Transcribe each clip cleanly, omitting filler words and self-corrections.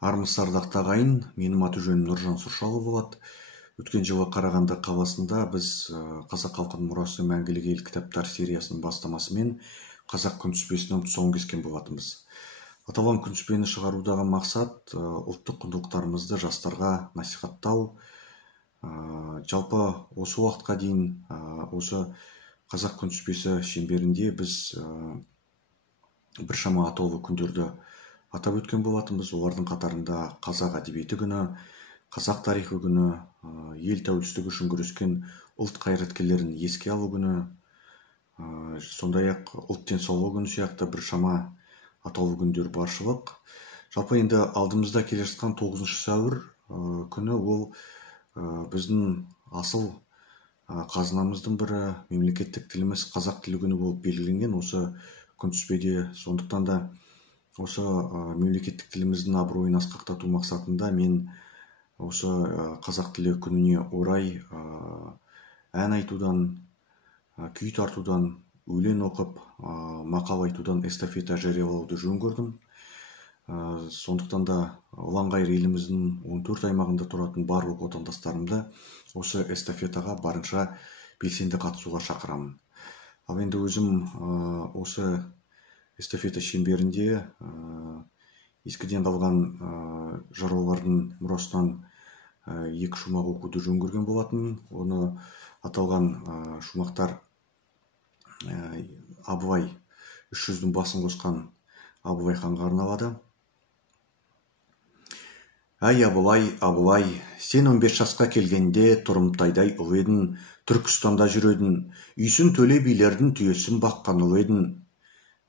Армысыз ардақты ағайын, менің аты-жөнім Нұржан Сұршалы болады. Өткен жылы Қарағанды қаласында біз қазақ халқының мұрасы мәңгілік ел кітаптар сериясының бастамасымен қазақ күнтізбесінің тұсауын кескен болатынбыз. Аталған күнтізбені шығарудағы мақсат ұлттық құндылықтарымызды жастарға насихаттау. Жалпы осы уақытқа дейін осы қазақ күнтізбесі шеңберінде біз біршама атаулы күндерді атап өткен болатынбыз. Олардың қатарында қазақ әдебиеті күні, қазақ тарихы күні, ел тәуелсіздігі үшін күрескен ұлт қайраткерлерін еске алу күні, сондай-ақ ұлт денсаулығы күні сияқты біршама атаулы күндер баршылық. Жалпы енді алдымызда келе жатқан 9 сәуір күні ол біздің асыл қазынамыздың бірі, мемлекеттік тіліміз қазақ тілі күні болып белгіленген осы күнтізбеде. Сондықтан да осы мемлекеттік тіліміздің абыройын асқақтату мақсатында мен осы қазақ тілі күніне орай ән айтудан, күй тартудан, өлең оқып, мақал айтудан эстафета жариялауды жөн көрдім. Сондықтан да ұланғайыр еліміздің 14 аймағында тұратын барлық отандастарымды осы эстафетаға барынша белсенді қатысуға шақырамын. Ал енді өзім осы эстафета шеңберінде ескіден қалған жыраулардың мұрасынан 2 шумақ оқуды жөн көрген болатын. Оны аталған шумақтар Абылай 300-дің басын қосқан Абылай ханға арналады. Әй Абылай, Абылай, сен 15 жасқа келгенде Тұрымтайдай ұл едің, Түркістанда жүредің, үйсін төле билердің түйесін баққан ұл едің.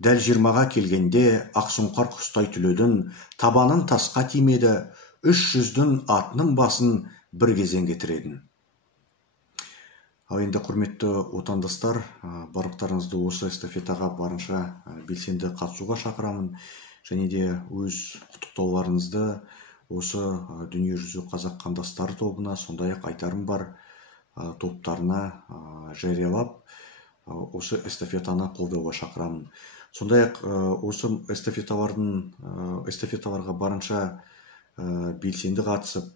Дәл 20-ға келгенде Ақсұңқар құстай түледің, табанын тасқа тимеді, 300-дің атының басын бір кезең кетіредің. Ал енді құрметті отандастар, барлықтарыңызды осы эстафетаға барынша белсенді қатысуға шақырамын. Және де өз құттықтауларыңызды осы дүниежүзі қазақ қандастары тобына, сондай-ақ айтарым бар топтарына жариялап, осы эстафетаны қолдауға шақырамын. Сондай-ақ осы эстафеталарға барынша белсенді қатысып,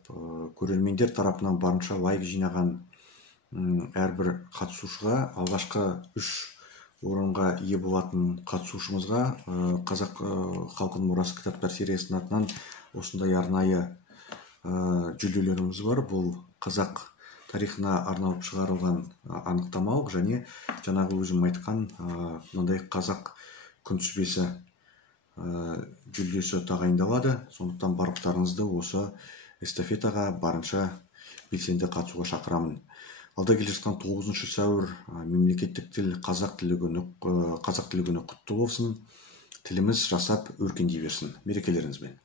көрермендер тарапынан барынша лайк жинаған әрбір қатысушыға, алғашқы 3 орынға ие болатын қатысушымызға қазақ халқының мұрасы кітаптар сериясының атынан осындай арнайы жүлделеріміз бар. Бұл қазақ тарихына арналып шығарылған анықтамалық және жаңағы өзім айтқан мынандай қазақ күнтізбесі жүлдесі тағайындалады. Сондықтан барлықтарыңызды осы эстафетаға барынша белсенді қатысуға шақырамын. Алда келе жатқан 9 сәуір мемлекеттік тіл қазақ тілі күні құтты болсын. Тіліміз жасап өркендей берсін. Мерекелеріңізбен.